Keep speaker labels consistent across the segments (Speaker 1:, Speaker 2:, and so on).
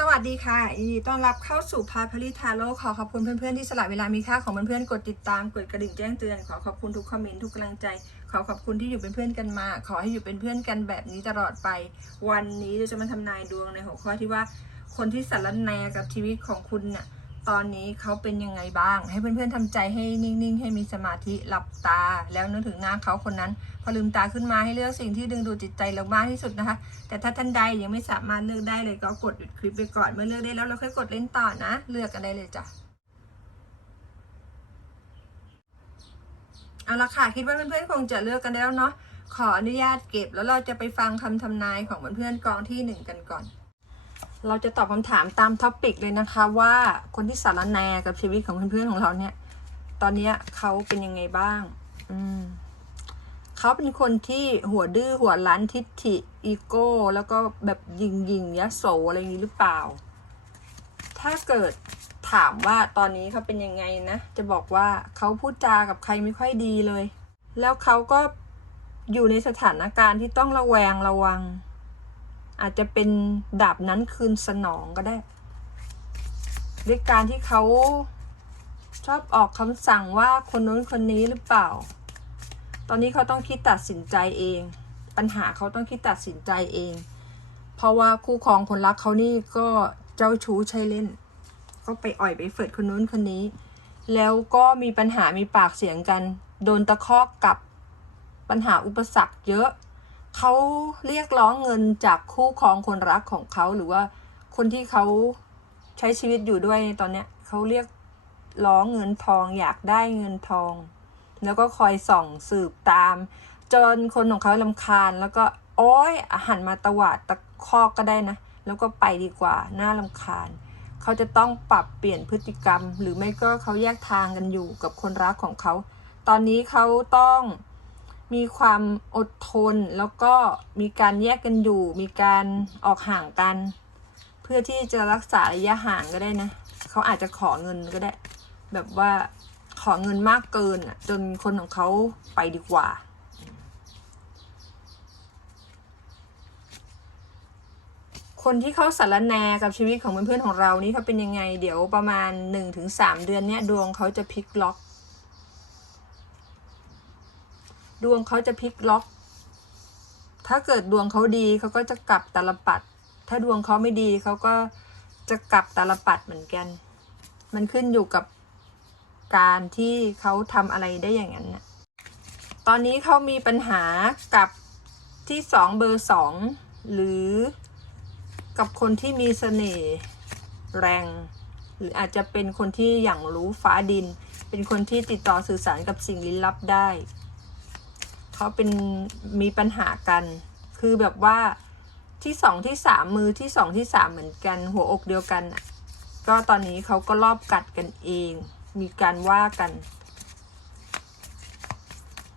Speaker 1: สวัสดีค่ะยินดีต้อนรับเข้าสู่พาพลิทาโลขอขอบคุณเพื่อนๆที่สละเวลามีค่าของเพื่อนๆกดติดตามกดกระดิ่งแจ้งเตือน ขอขอบคุณทุกคอมเมนต์ทุกกำลังใจ ขอขอบคุณที่อยู่เป็นเพื่อนกันมา ขอให้อยู่เป็นเพื่อนกันแบบนี้ตลอดไป วันนี้เราจะมาทำนายดวงในหัวข้อที่ว่า คนที่สารแนกับชีวิตของคุณเนี่ย ตอนนี้เขาเป็นยังไงบ้าง ให้เพื่อนๆทำใจให้นิ่งๆ ให้มีสมาธิหลับตา แล้วนึกถึงหน้าเขาคนนั้น พอลืมตาขึ้นมาให้เลือกสิ่งที่ดึงดูดจิตใจเรามากที่สุดนะคะ แต่ถ้าท่านใดยังไม่สามารถเลือกได้เลยก็กดหยุดคลิปไปก่อนเมื่อเลือกได้แล้วเราค่อยกดเล่นต่อนะ เลือกกันได้เลยจ้ะเอาละค่ะคิดว่าเพื่อนๆคงจะเลือกกันได้แล้วเนาะขออนุญาตเก็บแล้วเราจะไปฟังคำทำนายของเพื่อนๆกองที่หนึ่งกันก่อน เราจะตอบคำถามตามท็อปิกเลยนะคะว่าคนที่สารแนกับชีวิตของเพื่อนๆของเราเนี่ย ตอนนี้เขาเป็นยังไงบ้าง อืมเขาเป็นคนที่หัวดื้อหัวรั้นทิฐิอีโก้ แล้วก็แบบยิงยิงยะโสอะไรอย่างนี้หรือเปล่า ถ้าเกิดถามว่าตอนนี้เขาเป็นยังไงนะ จะบอกว่าเขาพูดจากับใครไม่ค่อยดีเลย แล้วเขาก็อยู่ในสถานการณ์ที่ต้องระแวงระวัง อาจจะเป็นดาบนั้นคืนสนองก็ได้ ด้วยการที่เขาชอบออกคำสั่งว่าคนนู้นคนนี้หรือเปล่า ตอนนี้เขาต้องคิดตัดสินใจเอง ปัญหาเขาต้องคิดตัดสินใจเอง เพราะว่าคู่ครองคนรักเขานี่ก็เจ้าชู้ใช่เล่น ก็ไปอ่อยไปเฟิดคนนู้นคนนี้ แล้วก็มีปัญหามีปากเสียงกัน โดนตะคอกกับปัญหาอุปสรรคเยอะ เขาเรียกร้องเงินจากคู่ครองคนรักของเขาหรือว่าคนที่เขาใช้ชีวิตอยู่ด้วยตอนเนี้ยเขาเรียกร้องเงินทองอยากได้เงินทอง แล้วก็คอยส่องสืบตาม จนคนของเขาลำคาญ แล้วก็โอ้ยหันมาตวาดตะคอกก็ได้นะ แล้วก็ไปดีกว่าน่าลำคาญ เขาจะต้องปรับเปลี่ยนพฤติกรรม หรือไม่ก็เขาแยกทางกันอยู่กับคนรักของเขา ตอนนี้เขาต้อง มีความอดทนแล้วก็มีการแยกกันอยู่ มีการออกห่างกัน เพื่อที่จะรักษาระยะห่างก็ได้นะเขาอาจจะขอเงินก็ได้ แบบว่าขอเงินมากเกินอะ จนคนของเขาไปดีกว่าคนที่เขาสารแนกับชีวิตของเพื่อนๆของเรานี่เขาเป็นยังไง เดี๋ยวประมาณหนึ่งถึงสามเดือนเนี้ยดวงเขาจะพลิกล็อก ดวงเขาจะพลิกล็อก ถ้าเกิดดวงเขาดีเขาก็จะกลับตาลปัด ถ้าดวงเขาไม่ดีเขาก็จะกลับตาลปัดเหมือนกัน มันขึ้นอยู่กับการที่เขาทำอะไรได้อย่างนั้นนะตอนนี้เขามีปัญหากับที่สองเบอร์สองหรือกับคนที่มีเสน่ห์แรง หรืออาจจะเป็นคนที่อย่างรู้ฟ้าดิน เป็นคนที่ติดต่อสื่อสารกับสิ่งลี้ลับได้ เขาเป็นมีปัญหากัน คือแบบว่าที่สองที่สามมือที่สองที่สามเหมือนกันหัวอกเดียวกันน่ะก็ตอนนี้เขาก็รอบกัดกันเอง มีการว่ากัน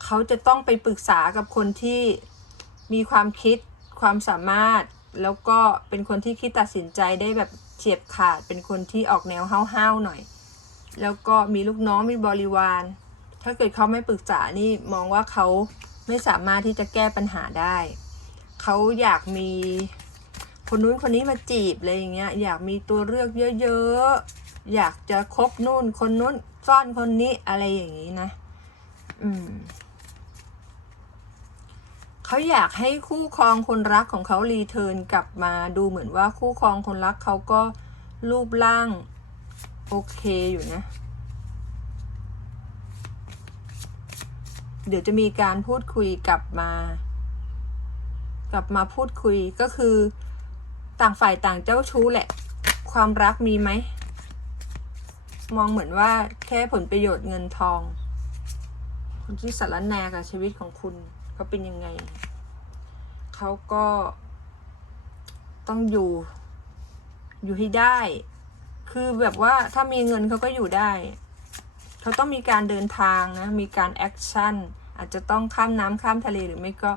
Speaker 1: เขาจะต้องไปปรึกษากับคนที่มีความคิดความสามารถ แล้วก็เป็นคนที่คิดตัดสินใจได้แบบเฉียบขาด เป็นคนที่ออกแนวห้าวๆหน่อย แล้วก็มีลูกน้องมีบริวาร ถ้าเกิดเขาไม่ปรึกษานี่มองว่าเขา ไม่สามารถที่จะแก้ปัญหาได้ เขาอยากมีคนนู้นคนนี้มาจีบอะไรอย่างเงี้ยอยากมีตัวเลือกเยอะๆ อยากจะคบนู่นคนนู้นซ่อนคนนี้อะไรอย่างนี้นะ อืมเขาอยากให้คู่ครองคนรักของเขารีเทิร์นกลับมาดูเหมือนว่าคู่ครองคนรักเขาก็รูปร่าง โอเคอยู่นะ เดี๋ยวจะมีการพูดคุยกลับมา กลับมาพูดคุยก็คือ ต่างฝ่ายต่างเจ้าชู้แหละ ความรักมีไหม มองเหมือนว่าแค่ผลประโยชน์เงินทอง คนที่สารแนกับชีวิตของคุณเขาเป็นยังไง เขาก็ต้องอยู่ อยู่ให้ได้ คือแบบว่าถ้ามีเงินเขาก็อยู่ได้ เขาต้องมีการเดินทางนะ มีการแอคชั่น อาจจะต้องข้ามน้ำข้ามทะเลหรือไม่ก็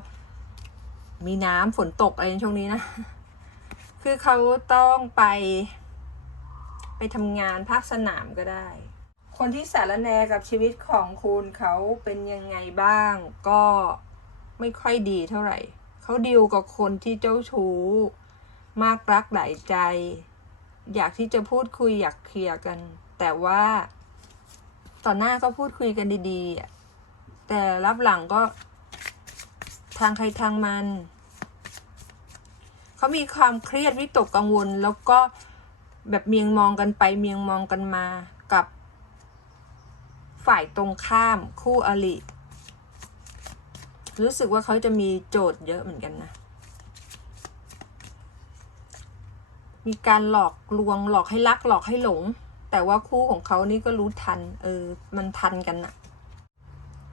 Speaker 1: มีน้ำฝนตกอะไรในช่วงนี้นะ คือเขาต้องไป ไปทำงานภาคสนามก็ได้ คนที่สารแนกับชีวิตของคุณเขาเป็นยังไงบ้างก็ไม่ค่อยดีเท่าไหร่ เขาดีลกับคนที่เจ้าชู้ มากรักหลายใจ อยากที่จะพูดคุยอยากเคลียร์กัน แต่ว่า ต่อหน้าก็พูดคุยกันดีๆ แต่รับหลังก็ ทางใครทางมัน เขามีความเครียดวิตกกังวล แล้วก็แบบเมียงมองกันไปเมียงมองกันมากับ ฝ่ายตรงข้ามคู่อริรู้สึกว่าเขาจะมีโจทย์เยอะเหมือนกันนะ มีการหลอกลวงหลอกให้รักหลอกให้หลง แต่ว่าคู่ของเขานี่ก็รู้ทัน เออ มันทันกันนะ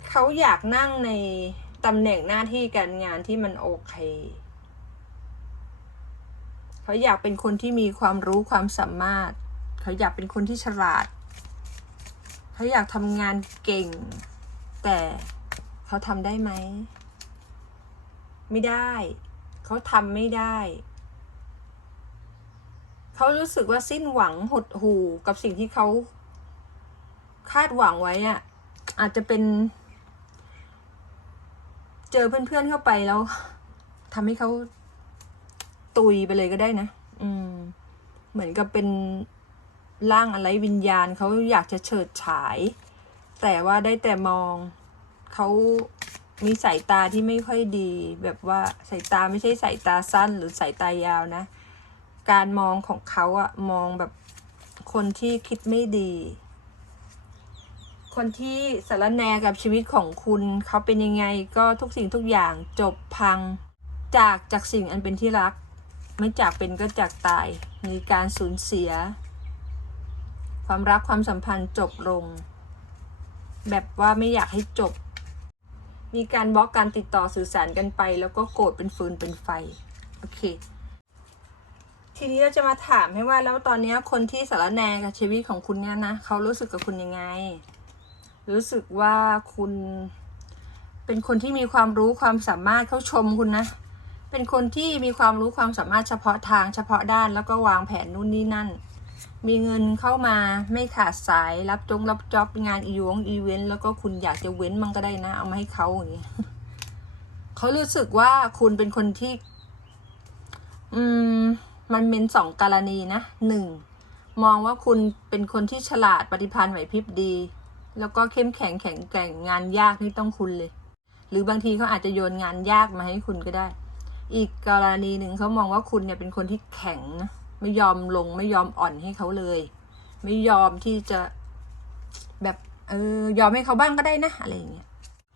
Speaker 1: เขาอยากนั่งในตำแหน่งหน้าที่การงานที่มันโอเค เขาอยากเป็นคนที่มีความรู้ความสามารถ เขาอยากเป็นคนที่ฉลาด เขาอยากทำงานเก่ง แต่เขาทำได้ไหม ไม่ได้ เขาทำไม่ได้ เขารู้สึกว่าสิ้นหวังหดหู่กับสิ่งที่เขาคาดหวังไว้อะอาจจะเป็น เจอเพื่อนๆเข้าไปแล้วทำให้เขาตุยไปเลยก็ได้นะ อืม เหมือนกับเป็นร่างอะไรวิญญาณเขาอยากจะเฉิดฉาย แต่ว่าได้แต่มองเขามีสายตาที่ไม่ค่อยดี แบบว่าสายตาไม่ใช่สายตาสั้นหรือสายตายาวนะ การมองของเขาอะมองแบบคนที่คิดไม่ดี คนที่สารแนกับชีวิตของคุณเขาเป็นยังไงก็ทุกสิ่งทุกอย่างจบพังจากจากสิ่งอันเป็นที่รัก ไม่จากเป็นก็จากตายมีการสูญเสีย ความรักความสัมพันธ์จบลง แบบว่าไม่อยากให้จบ มีการบล็อกการติดต่อสื่อสารกันไป แล้วก็โกรธเป็นฟืนเป็นไฟ โอเค ทีนี้เราจะมาถามให้ว่าแล้วตอนนี้คนที่สารแนกับชีวิตของคุณเนี่ยนะเขารู้สึกกับคุณยังไง รู้สึกว่าคุณเป็นคนที่มีความรู้ความสามารถเขาชมคุณนะ เป็นคนที่มีความรู้ความสามารถเฉพาะทางเฉพาะด้านแล้วก็วางแผนนู่นนี่นั่น มีเงินเข้ามาไม่ขาดสายรับจงรับจ็อบงานอีวงอีเวนต์แล้วก็คุณอยากจะเว้นมันก็ได้นะ เอามาให้เขาอย่างเงี้เขารู้สึกว่าคุณเป็นคนที่ อืม มันเป็นสองกรณีนะหนึ่งมองว่าคุณเป็นคนที่ฉลาดปฏิพันธ์ไหวพริบดี แล้วก็เข้มแข็งแข็งแกร่งงานยากนี่ต้องคุณเลย หรือบางทีเขาอาจจะโยนงานยากมาให้คุณก็ได้ อีกกรณีหนึ่งเขามองว่าคุณเนี่ยเป็นคนที่แข็งนะไม่ยอมลงไม่ยอมอ่อนให้เขาเลย ไม่ยอมที่จะแบบเออยอมให้เขาบ้างก็ได้นะอะไรอย่างเงี้ย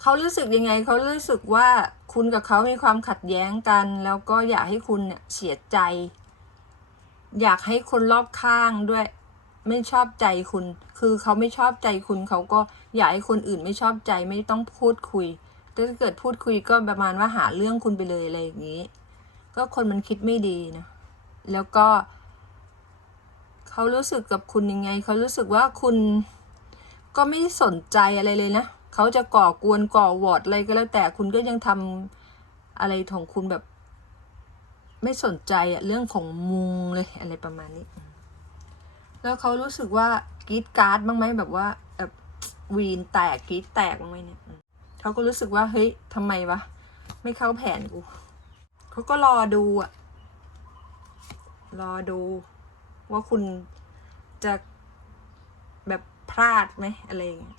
Speaker 1: เขารู้สึกยังไงเขารู้สึกว่าคุณกับเขามีความขัดแย้งกัน แล้วก็อยากให้คุณเนี่ยเสียใจ อยากให้คนรอบข้างด้วย ไม่ชอบใจคุณ คือเขาไม่ชอบใจคุณเขาก็อยากให้คนอื่นไม่ชอบใจไม่ต้องพูดคุยถ้าเกิดพูดคุยก็ประมาณว่าหาเรื่องคุณไปเลยอะไรอย่างนี้ ก็คนมันคิดไม่ดีนะแล้วก็ เขารู้สึกกับคุณยังไง เขารู้สึกว่าคุณก็ไม่สนใจอะไรเลยนะเขาจะก่อกวนก่อวอดอะไรก็แล้วแต่คุณก็ยังทำอะไรของคุณแบบ ไม่สนใจอะเรื่องของมุงเลยอะไรประมาณนี้ แล้วเขารู้สึกว่ากรีดการ์ดบ้างไหมแบบว่าแบบวีนแตกกรีดแตกบ้างไหมเนี่ยอืมเขาก็รู้สึกว่าเฮ้ยทำไมวะไม่เข้าแผนกูเขาก็รอดูอะรอดู ว่าคุณจะแบบพลาดไหมอะไรอย่างเงี้ย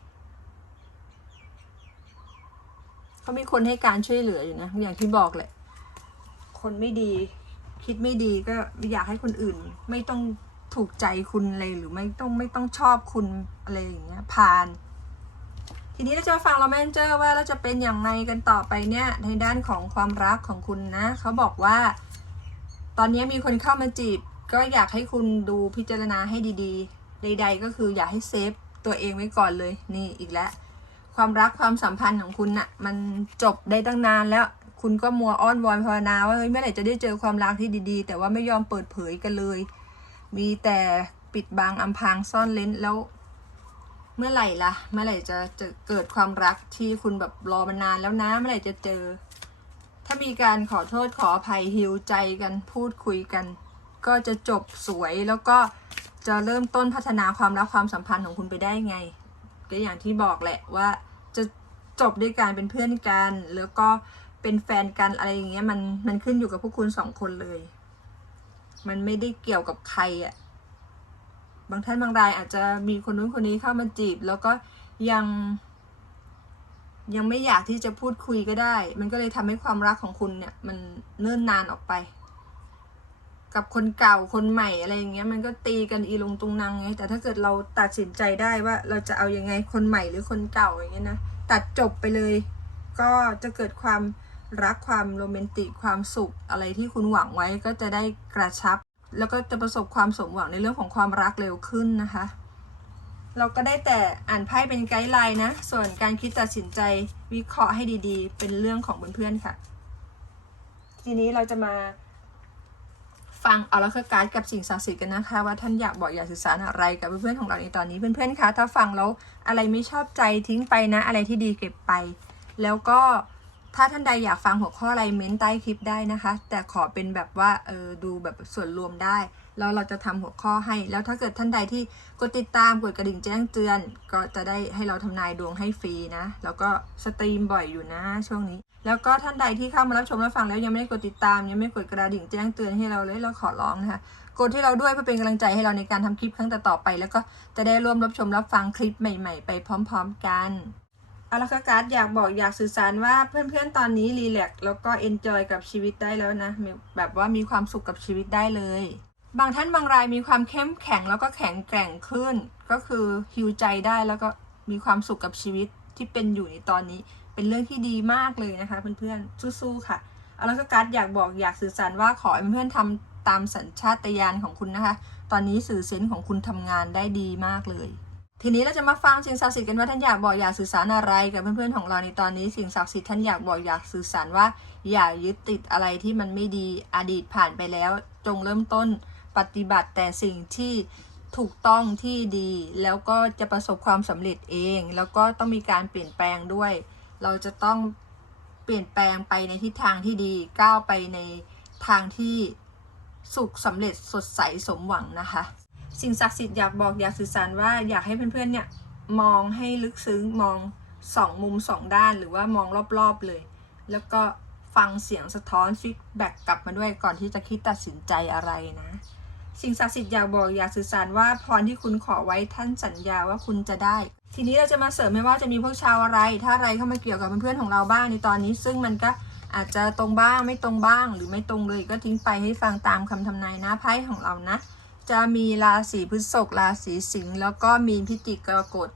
Speaker 1: เขามีคนให้การช่วยเหลืออยู่นะ อย่างที่บอกแหละ คนไม่ดี คิดไม่ดีก็อยากให้คนอื่น ไม่ต้องถูกใจคุณเลยหรือไม่ต้องไม่ต้องชอบคุณอะไรอย่างเงี้ยผ่าน ทีนี้เราจะฟังเราแมนเจอร์ว่าเราจะเป็นอย่างไรกันต่อไปเนี่ยในด้านของความรักของคุณนะเขาบอกว่า ตอนนี้มีคนเข้ามาจีบ ก็อยากให้คุณดูพิจารณาให้ดีๆ ใด ๆ ก็คืออยากให้เซฟตัวเองไว้ก่อนเลยนี่อีกแล้วความรักความสัมพันธ์ของคุณน่ะมันจบได้ตั้งนานแล้ว คุณก็มัวอ้อนวอนภาวนาว่าเฮ้ยเมื่อไหร่จะได้เจอความรักที่ดีๆ แต่ว่าไม่ยอมเปิดเผยกันเลย มีแต่ปิดบังอำพรางซ่อนเลนแล้ว เมื่อไหร่ล่ะ เมื่อไหร่จะจะเกิดความรักที่คุณแบบรอมานานแล้วนะเมื่อไหร่จะเจอ ถ้ามีการขอโทษขออภัยฮิวใจกันพูดคุยกัน ก็จะจบสวยแล้วก็จะเริ่มต้นพัฒนาความรักความสัมพันธ์ของคุณไปได้ไงก็อย่างที่บอกแหละว่าจะจบด้วยการเป็นเพื่อนกัน แล้วก็ เป็นแฟนกันอะไรอย่างเงี้ยมันมันขึ้นอยู่กับพวกคุณสองคนเลย มันไม่ได้เกี่ยวกับใครอะบางท่านบางรายอาจจะมีคนนู้นคนนี้เข้ามาจีบ แล้วก็ยัง ยังไม่อยากที่จะพูดคุยก็ได้ มันก็เลยทำให้ความรักของคุณเนี่ย มันเนิ่นนานออกไป กับคนเก่าคนใหม่อะไรอย่างเงี้ย มันก็ตีกันอีลงตรงนังไงแต่ถ้าเกิดเราตัดสินใจได้ว่า เราจะเอายังไงคนใหม่หรือคนเก่าอย่างเงี้ยนะตัดจบไปเลย ก็จะเกิดความ รักความโรแมนติกความสุขอะไรที่คุณหวังไว้ก็จะได้กระชับ แล้วก็จะประสบความสมหวังในเรื่องของความรักเร็วขึ้นนะคะ เราก็ได้แต่อ่านไพ่เป็นไกด์ไลน์นะ ส่วนการคิดตัดสินใจวิเคราะห์ให้ดีๆ เป็นเรื่องของเพื่อนๆค่ะ ทีนี้เราจะมาฟังเอาละคือการ์ดกับสิ่งศักดิ์สิทธิ์กันนะคะ ว่าท่านอยากบอกอยากสื่อสารอะไรกับเพื่อนๆของเราในตอนนี้เพื่อนๆคะถ้าฟังแล้วอะไรไม่ชอบใจทิ้งไปนะ อะไรที่ดีเก็บไป แล้วก็ ถ้าท่านใดอยากฟังหัวข้ออะไรเม้นใต้คลิปได้นะคะ แต่ขอเป็นแบบว่าเออดูแบบส่วนรวมได้ แล้วเราจะทำหัวข้อให้ แล้วถ้าเกิดท่านใดที่กดติดตามกดกระดิ่งแจ้งเตือน ก็จะได้ให้เราทำนายดวงให้ฟรีนะ แล้วก็สตรีมบ่อยอยู่นะช่วงนี้ แล้วก็ท่านใดที่เข้ามารับชมรับฟังแล้วยังไม่ได้กดติดตาม ยังไม่กดกระดิ่งแจ้งเตือนให้เราเลยเราขอร้องนะคะกดที่เราด้วยเพื่อเป็นกำลังใจให้เราในการทำคลิปครั้งต่อๆไป แล้วก็จะได้ร่วมรับชมรับฟังคลิปใหม่ ๆ ไปพร้อม ๆ กัน อาละค่ะการ์ดอยากบอกอยากสื่อสารว่าเพื่อนๆตอนนี้รีแลกซ์แล้วก็เอนจอยกับชีวิตได้แล้วนะ แบบว่ามีความสุขกับชีวิตได้เลย บางท่านบางรายมีความเข้มแข็งแล้วก็แข็งแกร่งขึ้น ก็คือฮิวใจได้แล้วก็มีความสุขกับชีวิตที่เป็นอยู่ในตอนนี้ เป็นเรื่องที่ดีมากเลยนะคะ เพื่อนๆสู้ๆค่ะเอาละก็การ์ดอยากบอกอยากสื่อสารว่าขอเพื่อนๆทำตามสัญชาตญาณของคุณนะคะ ตอนนี้สื่อเซนส์ของคุณทำงานได้ดีมากเลย ทีนี้เราจะมาฟังสิ่งศักดิ์สิทธิ์กันว่าท่านอยากบอกอยากสื่อสารอะไรกับเพื่อนๆของเราในตอนนี้สิ่งศักดิ์สิทธิ์ท่านอยากบอกอยากสื่อสารว่า อย่ายึดติดอะไรที่มันไม่ดีอดีตผ่านไปแล้ว จงเริ่มต้นปฏิบัติแต่สิ่งที่ถูกต้องที่ดี แล้วก็จะประสบความสำเร็จเอง แล้วก็ต้องมีการเปลี่ยนแปลงด้วย เราจะต้องเปลี่ยนแปลงไปในทิศทางที่ดีก้าวไปในทางที่สุขสำเร็จสดใสสมหวังนะคะ สิ่งศักดิ์สิทธิ์อยากบอกอยากสื่อสารว่าอยากให้เพื่อนๆเนี่ยมองให้ลึกซึ้งมองสองมุมสองด้านหรือว่ามองรอบๆเลย แล้วก็ฟังเสียงสะท้อนฟีดแบ็กกลับมาด้วยก่อนที่จะคิดตัดสินใจอะไรนะ สิ่งศักดิ์สิทธิ์อยากบอกอยากสื่อสารว่าพรที่คุณขอไว้ท่านสัญญาว่าคุณจะได้ ทีนี้เราจะมาเสริมไม่ว่าจะมีพวกชาวอะไร ถ้าอะไรเข้ามาเกี่ยวกับเพื่อนๆของเราบ้างในตอนนี้ ซึ่งมันก็อาจจะตรงบ้างไม่ตรงบ้างหรือไม่ตรงเลยก็ทิ้งไปให้ฟังตามคำทำนายหน้าไพ่ของเรานะ จะมีราศีพฤษภราศีสิงห์แล้วก็มีนพิจิกกรกฎ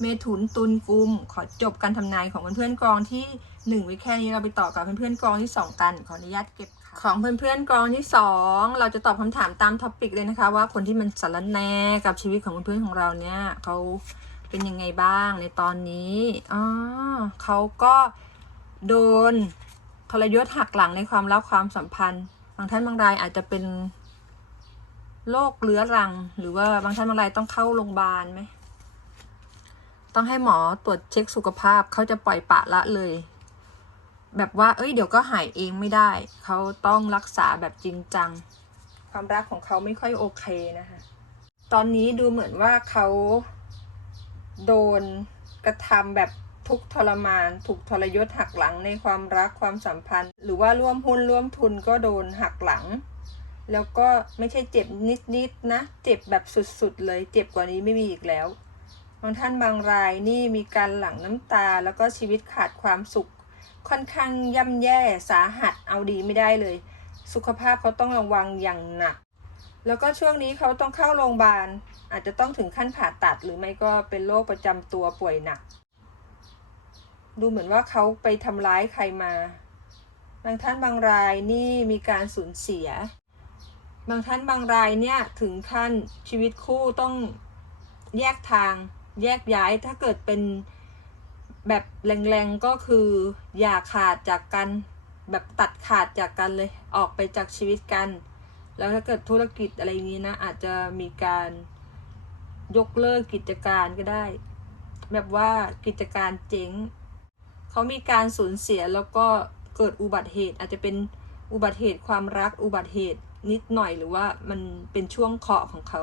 Speaker 1: เมถุนตุลกุม ขอจบการทำนายของเพื่อนๆกองที่หนึ่งไว้แค่นี้เราไปต่อกับเพื่อนๆกองที่สองกัน ขออนุญาตเก็บของเพื่อนๆกองที่สองเราจะตอบคำถามตามท็อปิกเลยนะคะ ว่าคนที่มันสารแหนกับชีวิตของเพื่อนๆของเราเนี่ยเขาเป็นยังไงบ้างในตอนนี้อ๋อเขาก็โดนทรยศหักหลังในความรักความสัมพันธ์ บางท่านบางรายอาจจะเป็น โรคเรื้อรัง หรือว่าบางท่านบางรายต้องเข้าโรงพยาบาลไหม ต้องให้หมอตรวจเช็คสุขภาพเขาจะปล่อยปะละเลย แบบว่า เอ้ย เดี๋ยวก็หายเองไม่ได้ เขาต้องรักษาแบบจริงจัง ความรักของเขาไม่ค่อยโอเคนะคะ ตอนนี้ดูเหมือนว่าเขาโดนกระทำแบบทุกทรมาน ถูกทรยศหักหลังในความรักความสัมพันธ์ หรือว่าร่วมหุ้นร่วมทุนก็โดนหักหลัง แล้วก็ไม่ใช่เจ็บนิดๆนะ เจ็บแบบสุดๆเลย เจ็บกว่านี้ไม่มีอีกแล้ว บางท่านบางรายนี่มีการหลั่งน้ำตา แล้วก็ชีวิตขาดความสุข ค่อนข้างย่ำแย่สาหัสเอาดีไม่ได้เลย สุขภาพเขาต้องระวังอย่างหนัก แล้วก็ช่วงนี้เขาต้องเข้าโรงพยาบาล อาจจะต้องถึงขั้นผ่าตัด หรือไม่ก็เป็นโรคประจำตัวป่วยหนัก ดูเหมือนว่าเขาไปทำร้ายใครมา บางท่านบางรายนี่มีการสูญเสีย บางท่านบางรายเนี่ยถึงขั้นชีวิตคู่ต้องแยกทางแยกย้ายถ้าเกิดเป็นแบบแรงๆก็คืออย่าขาดจากกันแบบตัดขาดจากกันเลยออกไปจากชีวิตกัน แล้วถ้าเกิดธุรกิจอะไรนี้นะ อาจจะมีการยกเลิกกิจการก็ได้ แบบว่ากิจการเจ๊งเขามีการสูญเสียแล้วก็เกิดอุบัติเหตุ อาจจะเป็นอุบัติเหตุความรักอุบัติเหตุ นิดหน่อยหรือว่ามันเป็นช่วงเคราะห์ของเขา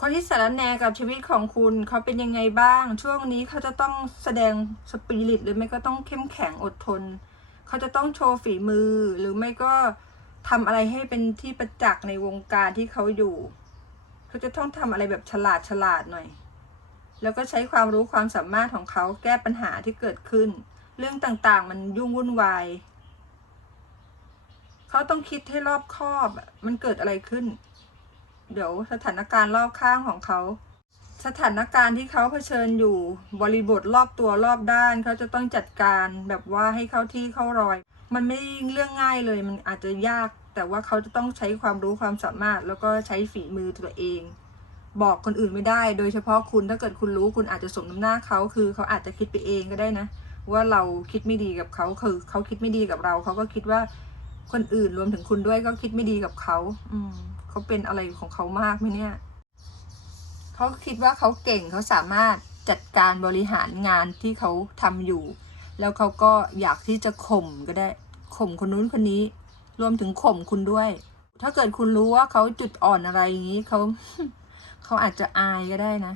Speaker 1: คนที่สารแนกับชีวิตของคุณเขาเป็นยังไงบ้าง ช่วงนี้เขาจะต้องแสดงสปิริตหรือไม่ก็ต้องเข้มแข็งอดทน เขาจะต้องโชว์ฝีมือ หรือไม่ก็ทำอะไรให้เป็นที่ประจักษ์ในวงการที่เขาอยู่ เขาจะต้องทำอะไรแบบฉลาดฉลาดหน่อย แล้วก็ใช้ความรู้ความสามารถของเขาแก้ปัญหาที่เกิดขึ้น เรื่องต่างๆ มันยุ่งวุ่นวาย เขาต้องคิดให้รอบคอบ มันเกิดอะไรขึ้น เดี๋ยวสถานการณ์รอบข้างของเขา สถานการณ์ที่เขาเผชิญอยู่บริบทรอบตัวรอบด้าน เขาจะต้องจัดการแบบว่าให้เข้าที่เข้ารอย มันไม่เรื่องง่ายเลย มันอาจจะยาก แต่ว่าเขาจะต้องใช้ความรู้ความสามารถ แล้วก็ใช้ฝีมือตัวเอง บอกคนอื่นไม่ได้ โดยเฉพาะคุณถ้าเกิดคุณรู้คุณอาจจะสมน้ำหน้าเขาคือเขาอาจจะคิดไปเองก็ได้นะ ว่าเราคิดไม่ดีกับเขาคือเขาคิดไม่ดีกับเราเขาก็คิดว่า คนอื่นรวมถึงคุณด้วยก็คิดไม่ดีกับเขาอืมเขาเป็นอะไรของเขามากไหมเนี่ย เขาคิดว่าเขาเก่งเขาสามารถจัดการบริหารงานที่เขาทำอยู่ แล้วเขาก็อยากที่จะข่มก็ได้ข่มคนนู้นคนนี้ รวมถึงข่มคุณด้วย ถ้าเกิดคุณรู้ว่าเขาจุดอ่อนอะไรอย่างนี้เขาเขาอาจจะอายก็ได้นะ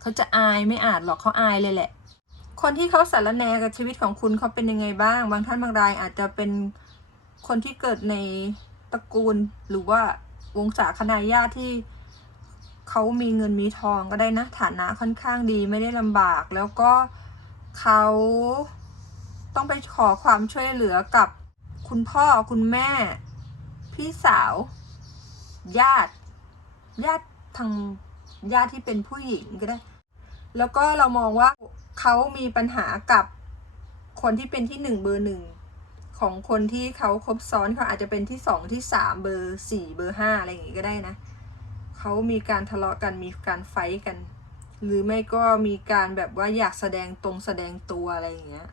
Speaker 1: เขาจะอายไม่อาจหรอกเขาอายเลยแหละ คนที่เขาสารแนกับชีวิตของคุณเขาเป็นยังไงบ้าง บางท่านบางรายอาจจะเป็น คนที่เกิดในตระกูลหรือว่าวงศาคณาญาติที่เขามีเงินมีทองก็ได้นะ ฐานะค่อนข้างดีไม่ได้ลำบาก แล้วก็เขาต้องไปขอความช่วยเหลือกับคุณพ่อคุณแม่ พี่สาว ญาติ ญาติทางญาติที่เป็นผู้หญิงก็ได้ แล้วก็เรามองว่าเขามีปัญหากับคนที่เป็นที่หนึ่งเบอร์หนึ่ง ของคนที่เขาคบซ้อนเขาอาจจะเป็นที่สองที่สามเบอร์สี่เบอร์ห้าอะไรอย่างงี้ก็ได้นะเขามีการทะเลาะกันมีการไฟท์กัน หรือไม่ก็มีการแบบว่าอยากแสดงตรงแสดงตัวอะไรอย่างเงี้ย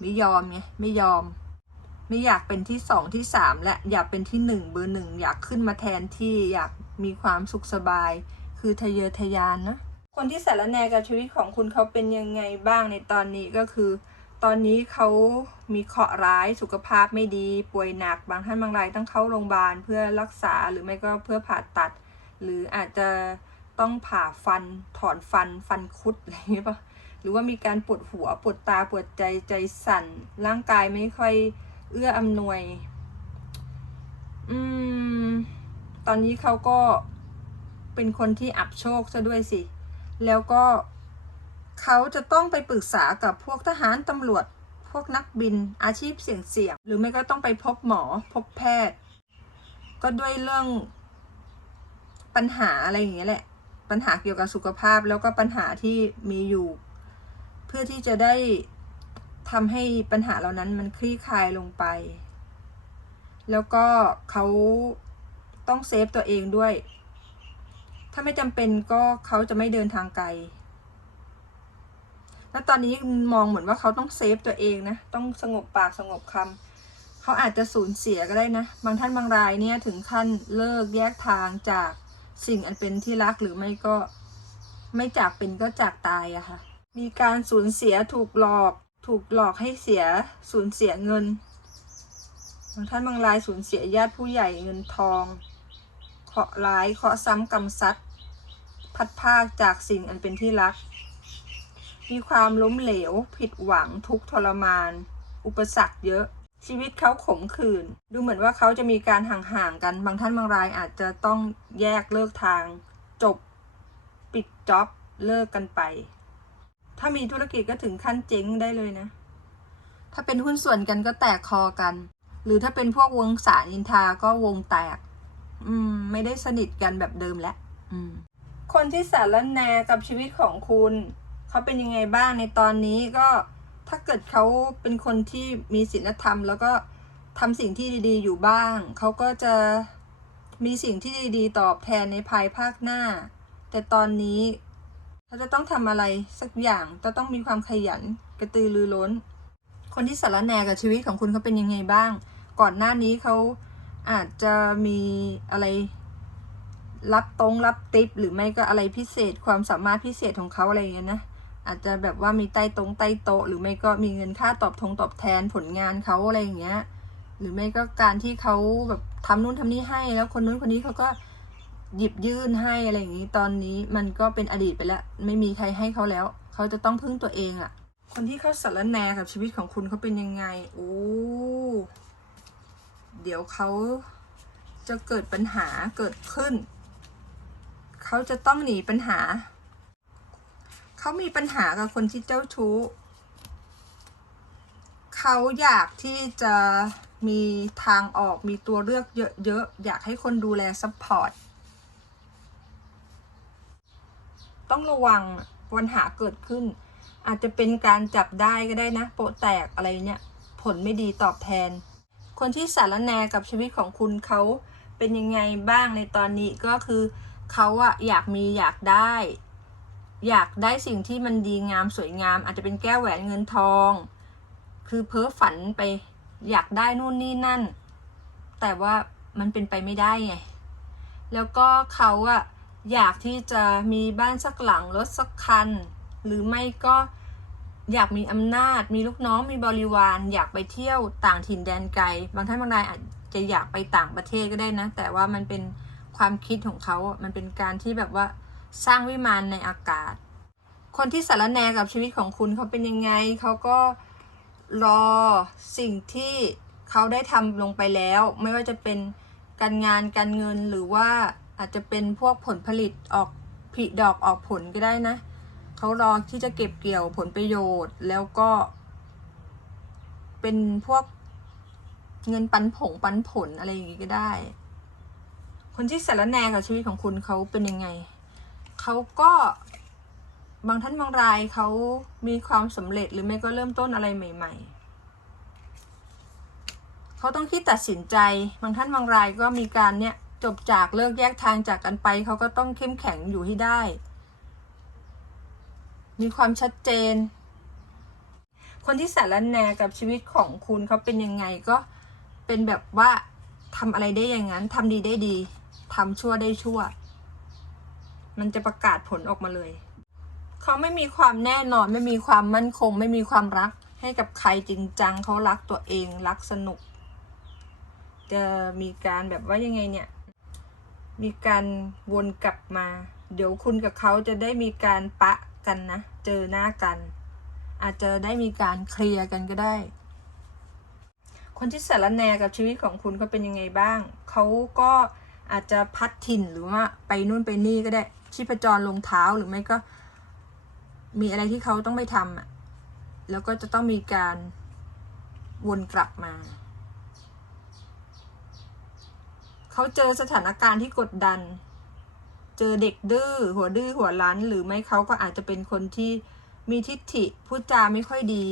Speaker 1: ไม่ยอมไงไม่ยอม ไม่อยากเป็นที่สองที่สามและอยากเป็นที่หนึ่งเบอร์หนึ่งอยากขึ้นมาแทนที่อยากมีความสุขสบาย คือทะเยอทะยานนะคนที่สารแนกับชีวิตของคุณเขาเป็นยังไงบ้างในตอนนี้ก็คือ ตอนนี้เขามีเคราะห์ร้ายสุขภาพไม่ดีป่วยหนักบางท่านบางรายต้องเข้าโรงพยาบาลเพื่อรักษาหรือไม่ก็เพื่อผ่าตัด หรืออาจจะต้องผ่าฟันถอนฟันฟันคุดอะไรอย่างเงี้ยป่ะหรือว่ามีการปวดหัวปวดตาปวดใจใจสั่น ร่างกายไม่ค่อยเอื้ออำนวย อืม ตอนนี้เขาก็เป็นคนที่อับโชคซะด้วยสิ แล้วก็ เขาจะต้องไปปรึกษากับพวกทหารตำรวจ พวกนักบินอาชีพเสี่ยงๆหรือไม่ก็ต้องไปพบหมอพบแพทย์ ก็ด้วยเรื่องปัญหาอะไรอย่างเงี้ยแหละ ปัญหาเกี่ยวกับสุขภาพแล้วก็ปัญหาที่มีอยู่ เพื่อที่จะได้ทำให้ปัญหาเหล่านั้นมันคลี่คลายลงไป แล้วก็เขาต้องเซฟตัวเองด้วย ถ้าไม่จำเป็นก็เขาจะไม่เดินทางไกล แล้วตอนนี้มองเหมือนว่าเขาต้องเซฟตัวเองนะ ต้องสงบปากสงบคำเขาอาจจะสูญเสียก็ได้นะ บางท่านบางรายเนี่ยถึงขั้นเลิกแยกทางจากสิ่งอันเป็นที่รักหรือไม่ก็ไม่จากเป็นก็จากตายอะค่ะ มีการสูญเสียถูกหลอก ถูกหลอกให้เสียสูญเสียเงิน บางท่านบางรายสูญเสียญาติผู้ใหญ่เงินทอง เคราะร้ายเคราะซ้ำกรรมซัดพัดภาคจากสิ่งอันเป็นที่รัก มีความล้มเหลว ผิดหวังทุกทรมาน อุปสรรคเยอะ ชีวิตเขาขมขื่นดูเหมือนว่าเขาจะมีการห่างๆกัน บางท่านบางรายอาจจะต้องแยกเลิกทาง จบปิดจ็อบเลิกกันไป ถ้ามีธุรกิจก็ถึงขั้นเจ๊งได้เลยนะ ถ้าเป็นหุ้นส่วนกันก็แตกคอกัน หรือถ้าเป็นพวกวงสารินทาก็วงแตก อืม ไม่ได้สนิทกันแบบเดิมแล้วคนที่สารแหนกับชีวิตของคุณ เขาเป็นยังไงบ้างในตอนนี้ก็ถ้าเกิดเขาเป็นคนที่มีศีลธรรม แล้วก็ทำสิ่งที่ดีๆอยู่บ้าง เขาก็จะมีสิ่งที่ดีๆ ตอบแทนในภายภาคหน้า แต่ตอนนี้เขาจะต้องทำอะไรสักอย่างจะต้องมีความขยันกระตือรือร้น คนที่สารแหนกับชีวิตของคุณเขาเป็นยังไงบ้าง ก่อนหน้านี้เขาอาจจะมีอะไรรับตรงรับติปหรือไม่ก็อะไรพิเศษความสามารถพิเศษของเขาอะไรอย่างเงี้ยนะ อาจจะแบบว่ามีใต้ตรงใต้โต๊ะ หรือไม่ก็มีเงินค่าตอบทงตอบแทนผลงานเขาอะไรอย่างเงี้ย หรือไม่ก็การที่เขาแบบทำนู่นทำนี่ให้ แล้วคนนู้นคนนี้เขาก็หยิบยื่นให้อะไรอย่างงี้ ตอนนี้มันก็เป็นอดีตไปแล้ว ไม่มีใครให้เขาแล้ว เขาจะต้องพึ่งตัวเองอะ่ะ คนที่เขาสารแนกับชีวิตของคุณเขาเป็นยังไง โอ้ เดี๋ยวเขาจะเกิดปัญหาเกิดขึ้น เขาจะต้องหนีปัญหา เขามีปัญหากับคนที่เจ้าชู้เขาอยากที่จะมีทางออกมีตัวเลือกเยอะๆ อยากให้คนดูแลซัพพอร์ต ต้องระวังปัญหาเกิดขึ้น อาจจะเป็นการจับได้ก็ได้นะ โปะแตกอะไรเนี่ย ผลไม่ดีตอบแทน คนที่สารแนกับชีวิตของคุณเขาเป็นยังไงบ้างในตอนนี้ก็คือเขาอะอยากมีอยากได้ อยากได้สิ่งที่มันดีงามสวยงาม อาจจะเป็นแก้วแหวนเงินทอง คือเพ้อฝันไปอยากได้นู่นนี่นั่น แต่ว่ามันเป็นไปไม่ได้ไง แล้วก็เขาอะอยากที่จะมีบ้านสักหลังรถสักคัน หรือไม่ก็อยากมีอำนาจ มีลูกน้องมีบริวาร อยากไปเที่ยวต่างถิ่นแดนไกล บางท่านบางรายอาจจะอยากไปต่างประเทศก็ได้นะ แต่ว่ามันเป็นความคิดของเขา มันเป็นการที่แบบว่า สร้างวิมานในอากาศ คนที่สารแนกับชีวิตของคุณเขาเป็นยังไง เขาก็รอสิ่งที่เขาได้ทำลงไปแล้ว ไม่ว่าจะเป็นการงานการเงินหรือว่าอาจจะเป็นพวกผลผลิตออกผลิดอกออกผลก็ได้นะ เขารอที่จะเก็บเกี่ยวผลประโยชน์แล้วก็ เป็นพวกเงินปันผงปันผลอะไรอย่างงี้ก็ได้ คนที่สารแนกับชีวิตของคุณเขาเป็นยังไง เขาก็บางท่านบางรายเขามีความสำเร็จหรือไม่ก็เริ่มต้นอะไรใหม่ ๆ เขาต้องคิดตัดสินใจ บางท่านบางรายก็มีการเนี่ยจบจากเลิกแยกทางจากกันไป เขาก็ต้องเข้มแข็งอยู่ให้ได้ มีความชัดเจน คนที่สารแนกับชีวิตของคุณเขาเป็นยังไงก็เป็นแบบว่าทำอะไรได้อย่างนั้นทำดีได้ดีทำชั่วได้ชั่ว มันจะประกาศผลออกมาเลย เขาไม่มีความแน่นอนไม่มีความมั่นคง ไม่มีความรักให้กับใครจริงจังเขารักตัวเองรักสนุก จะมีการแบบว่ายังไงเนี่ย มีการวนกลับมา เดี๋ยวคุณกับเขาจะได้มีการปะกันนะ เจอหน้ากัน อาจจะได้มีการเคลียร์กันก็ได้ คนที่สารแนกับชีวิตของคุณเขาเป็นยังไงบ้าง เขาก็อาจจะพัดถิ่นหรือว่าไปนู่นไปนี่ก็ได้ ชีพจรลงเท้าหรือไม่ก็ มีอะไรที่เขาต้องไปทำอะแล้วก็จะต้องมีการวนกลับมา เขาเจอสถานการณ์ที่กดดัน เจอเด็กดื้อหัวดื้อหัวรั้น หรือไม่เขาก็อาจจะเป็นคนที่มีทิฏฐิพูดจาไม่ค่อยดี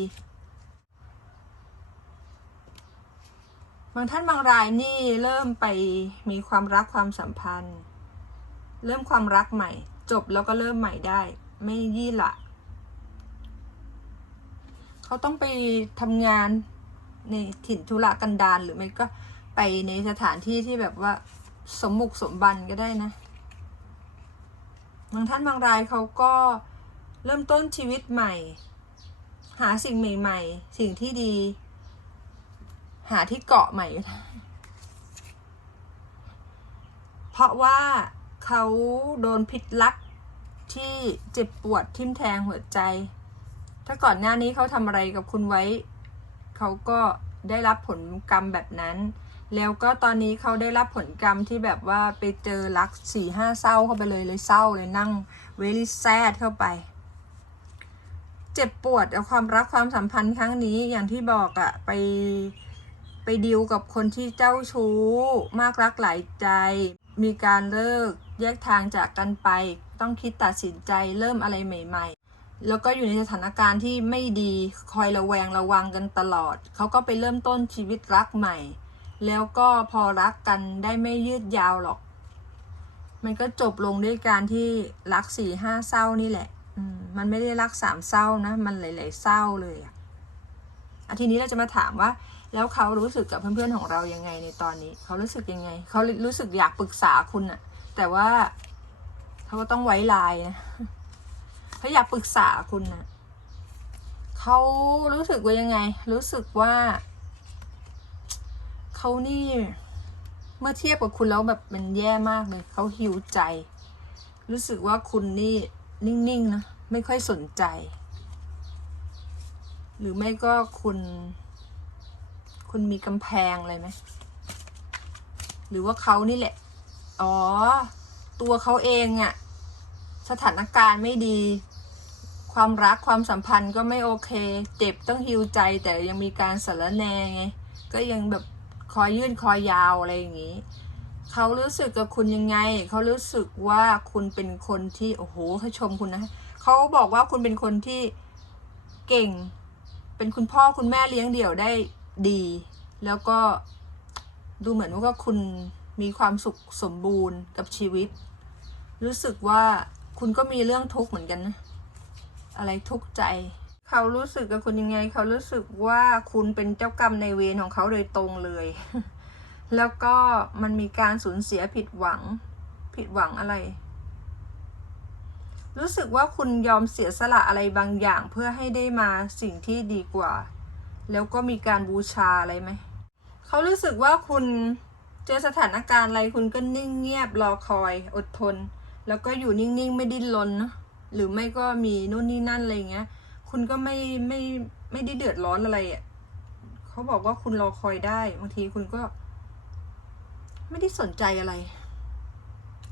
Speaker 1: บางท่านบางรายนี่เริ่มไปมีความรักความสัมพันธ์ เริ่มความรักใหม่ จบแล้วก็เริ่มใหม่ได้ ไม่ยี่หละ เขาต้องไปทำงานในถิ่นธุระกันดารหรือไม่ก็ไปในสถานที่ที่แบบว่าสมบุกสมบันก็ได้นะบางท่านบางรายเขาก็เริ่มต้นชีวิตใหม่ หาสิ่งใหม่ ๆ สิ่งที่ดี หาที่เกาะใหม่เพราะว่า เขาโดนพิษลักที่เจ็บปวดทิ่มแทงหัวใจ ถ้าก่อนหน้านี้เขาทำอะไรกับคุณไว้ เขาก็ได้รับผลกรรมแบบนั้น แล้วก็ตอนนี้เขาได้รับผลกรรมที่แบบว่าไปเจอรักสี่ห้าเศร้าเข้าไปเลยเลยเศร้าเลยนั่งเวลี่แซดเข้าไป เจ็บปวดกับความรักความสัมพันธ์ครั้งนี้อย่างที่บอกอะไปไปดิวกับคนที่เจ้าชู้ มากรักหลายใจ มีการเลิก แยกทางจากกันไป ต้องคิดตัดสินใจเริ่มอะไรใหม่ ๆ แล้วก็อยู่ในสถานการณ์ที่ไม่ดีคอยระแวงระวังกันตลอด เขาก็ไปเริ่มต้นชีวิตรักใหม่ แล้วก็พอรักกันได้ไม่ยืดยาวหรอก มันก็จบลงด้วยการที่รักสี่ห้าเศร้านี่แหละมันไม่ได้รักสามเศร้านะ มันหลายๆเศร้าเลยอะอะทีนี้เราจะมาถามว่า แล้วเขารู้สึกกับเพื่อนๆของเรายังไงในตอนนี้ เขารู้สึกยังไง เขารู้สึกอยากปรึกษาคุณอะ แต่ว่าเขาก็ต้องไว้ลายนะเขาอยากปรึกษาคุณนะเขารู้สึกว่ายังไง รู้สึกว่าเขานี่ เมื่อเทียบกับคุณแล้วแบบมันแย่มากเลยเขาหิวใจ รู้สึกว่าคุณนี่นิ่งๆนะไม่ค่อยสนใจ หรือไม่ก็คุณ คุณมีกำแพงอะไรไหมหรือว่าเขานี่แหละ อ๋อ ตัวเขาเองอะสถานการณ์ไม่ดี ความรักความสัมพันธ์ก็ไม่โอเค เจ็บต้องฮิวใจแต่ยังมีการสารแนไงก็ยังแบบคอยยื่นคอยยาวอะไรอย่างนี้เขารู้สึกกับคุณยังไง เขารู้สึกว่าคุณเป็นคนที่โอ้โหเขาชมคุณนะเขาบอกว่าคุณเป็นคนที่เก่ง เป็นคุณพ่อคุณแม่เลี้ยงเดี่ยวได้ดี แล้วก็ดูเหมือนว่าคุณ มีความสุขสมบูรณ์กับชีวิต รู้สึกว่าคุณก็มีเรื่องทุกข์เหมือนกันนะอะไรทุกข์ใจ เขารู้สึกกับคุณยังไง เขารู้สึกว่าคุณเป็นเจ้ากรรมในเวรของเขาโดยตรงเลย แล้วก็มันมีการสูญเสียผิดหวัง ผิดหวังอะไร รู้สึกว่าคุณยอมเสียสละอะไรบางอย่างเพื่อให้ได้มาสิ่งที่ดีกว่า แล้วก็มีการบูชาอะไรไหม เขารู้สึกว่าคุณ จอสถานการณ์อะไรคุณก็นิ่งเงียบรอคอยอดทน แล้วก็อยู่นิ่งๆ ไม่ดิ้นรนนะหรือไม่ก็มีนู่นนี่นั่นอะไรเงี้ย คุณก็ไม่ไม่ไม่ได้เดือดร้อนอะไรอะเขาบอกว่าคุณรอคอยได้บางทีคุณก็ ไม่ได้สนใจอะไร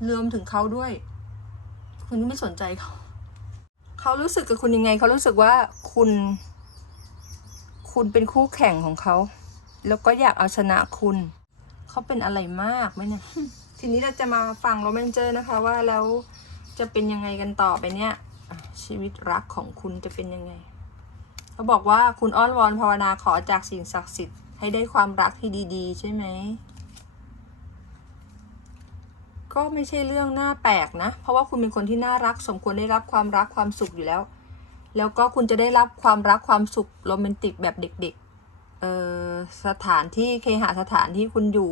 Speaker 1: รวมถึงเขาด้วย คุณก็ไม่สนใจเขาเขารู้สึกกับคุณยังไงเขารู้สึกว่าคุณ คุณเป็นคู่แข่งของเขา แล้วก็อยากเอาชนะคุณ เขาเป็นอะไรมากไหมเนี่ย ทีนี้เราจะมาฟังโรแมนเจอร์นะคะว่าแล้วจะเป็นยังไงกันต่อไปเนี่ย ชีวิตรักของคุณจะเป็นยังไง เขาบอกว่าคุณอ้อนวอนภาวนาขอจากสิ่งศักดิ์สิทธิ์ให้ได้ความรักที่ดีๆ ใช่ไหม ก็ไม่ใช่เรื่องน่าแปลกนะ เพราะว่าคุณเป็นคนที่น่ารัก สมควรได้รับความรักความสุขอยู่แล้ว แล้วก็คุณจะได้รับความรักความสุขโรแมนติกแบบเด็ก ๆ เอ่อสถานที่เคหสถานที่คุณอยู่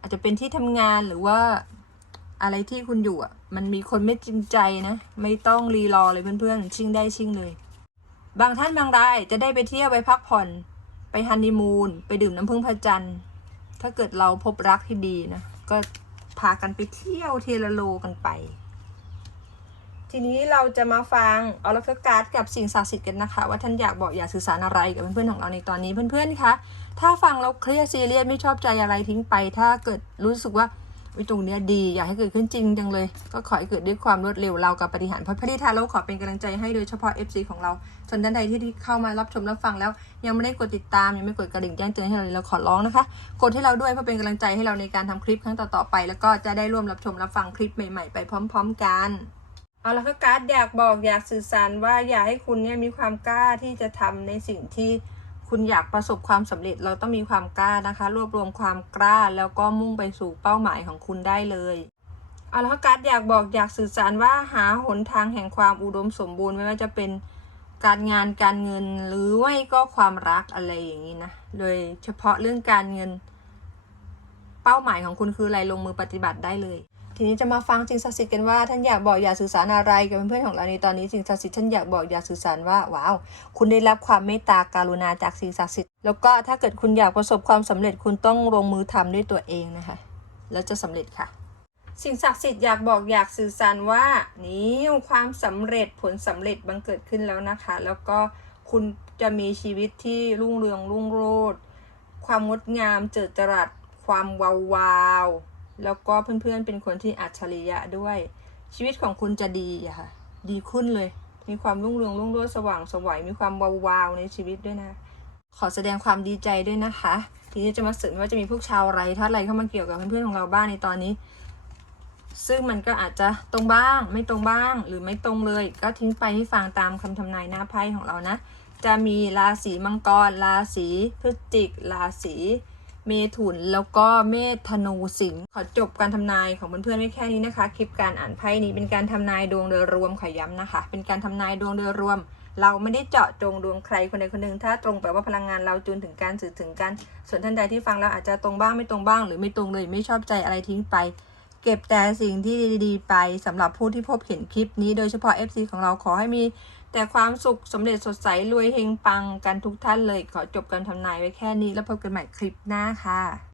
Speaker 1: อาจจะเป็นที่ทำงานหรือว่าอะไรที่คุณอยู่อะ มันมีคนไม่จริงใจนะ ไม่ต้องรีรอเลยเพื่อนๆ ชิ่งได้ชิ่งเลย บางท่านบางรายจะได้ไปเที่ยวไปพักผ่อน ไปฮันนีมูน ไปดื่มน้ำผึ้งพระจันทร์ ถ้าเกิดเราพบรักที่ดีนะ ก็พากันไปเที่ยวเทลโลกันไป ทีนี้เราจะมาฟังออร์คการ์ดกับสิ่งศักดิ์สิทธิ์กันนะคะ ว่าท่านอยากบอกอยากสื่อสารอะไรกับเพื่อนๆของเราในตอนนี้เพื่อนๆคะถ้าฟังแล้วเครียดซีเรียสไม่ชอบใจอะไรทิ้งไป ถ้าเกิดรู้สึกว่าวิตรงเนี้ยดีอยากให้เกิดขึ้นจริงจังเลย ก็ขอให้เกิดด้วยความรวดเร็วเรากับปฏิหารเพราะพระธิทาเราขอเป็นกำลังใจให้โดยเฉพาะ FC ของเราส่วนท่านใดที่เข้ามารับชมรับฟังแล้ว ยังไม่ได้กดติดตามยังไม่กดกระดิ่งแจ้งเตือนให้เราเลยเราขอร้องนะคะ กดให้เราด้วยเพื่อเป็นกำลังใจให้เราในการทำคลิปครั้งต่อๆไป แล้วก็จะได้ร่วมรับชมรับฟังคลิปใหม่ๆ ไปพร้อม ๆ กัน เอาละค่ะการ์ดอยากบอกอยากสื่อสารว่าอยากให้คุณเนี่ยมีความกล้าที่จะทำในสิ่งที่คุณอยากประสบความสำเร็จเราต้องมีความกล้านะคะ รวบรวมความกล้าแล้วก็มุ่งไปสู่เป้าหมายของคุณได้เลยเอาละค่ะการ์ดอยากบอกอยากสื่อสารว่าหาหนทางแห่งความอุดมสมบูรณ์ไม่ว่าจะเป็นการงานการเงินหรือไม่ก็ความรักอะไรอย่างนี้นะโดยเฉพาะเรื่องการเงิน เป้าหมายของคุณคืออะไรลงมือปฏิบัติได้เลย ทีนี้จะมาฟังสิ่งศักดิ์สิทธิ์กันว่าท่านอยากบอกอยากสื่อสารอะไรกับเพื่อนๆของเราในตอนนี้สิ่งศักดิ์สิทธิ์ท่านอยากบอกอยากสื่อสารว่าว้าวคุณได้รับความเมตตาการุณาจากสิ่งศักดิ์สิทธิ์แล้วก็ถ้าเกิดคุณอยากประสบความสำเร็จคุณต้องลงมือทำด้วยตัวเองนะคะ แล้วจะสำเร็จค่ะ สิ่งศักดิ์สิทธิ์อยากบอกอยากสื่อสารว่านี่ความสำเร็จผลสำเร็จบังเกิดขึ้นแล้วนะคะ แล้วก็คุณจะมีชีวิตที่รุ่งเรืองรุ่งโรจน์ความงดงามเจิดจรัสความวาววาว แล้วก็เพื่อนๆเป็นคนที่อัจฉริยะด้วย ชีวิตของคุณจะดีอะค่ะ ดีขึ้นเลย มีความรุ่งเรืองรุ่งโรจน์สว่างสวัยมีความวาววาวในชีวิตด้วยนะ ขอแสดงความดีใจด้วยนะคะ ทีนี้จะมาสริมว่าจะมีพวกชาวไรถ้าอะไรเข้ามาเกี่ยวกับเพื่อนๆของเราบ้างในตอนนี้ ซึ่งมันก็อาจจะตรงบ้าง ไม่ตรงบ้าง หรือไม่ตรงเลย ก็ทิ้งไปให้ฟังตามคำทำนายหน้าไพ่ของเรานะ จะมีราศีมังกร ราศีพฤศจิก ราศี เมถุนแล้วก็เมษธนูสิงห์ขอจบการทำนายของเพื่อนๆไว้แค่นี้นะคะ คลิปการอ่านไพ่นี้เป็นการทำนายดวงโดยรวมขอย้ำนะคะ เป็นการทำนายดวงโดยรวม เราไม่ได้เจาะจงดวงใครคนใดคนหนึ่งถ้าตรงแปลว่าพลังงานเราจูนถึงการสื่อถึงกัน ส่วนท่านใดที่ฟังแล้วอาจจะตรงบ้างไม่ตรงบ้าง หรือไม่ตรงเลยไม่ชอบใจอะไรทิ้งไปเก็บแต่สิ่งที่ดีๆ ไปสำหรับผู้ที่พบเห็นคลิปนี้โดยเฉพาะ FC ของเราขอให้มี แต่ความสุขสำเร็จสดใสรวยเฮงปังกันทุกท่านเลย ขอจบการทำนายไว้แค่นี้แล้วพบกันใหม่คลิปหน้าค่ะ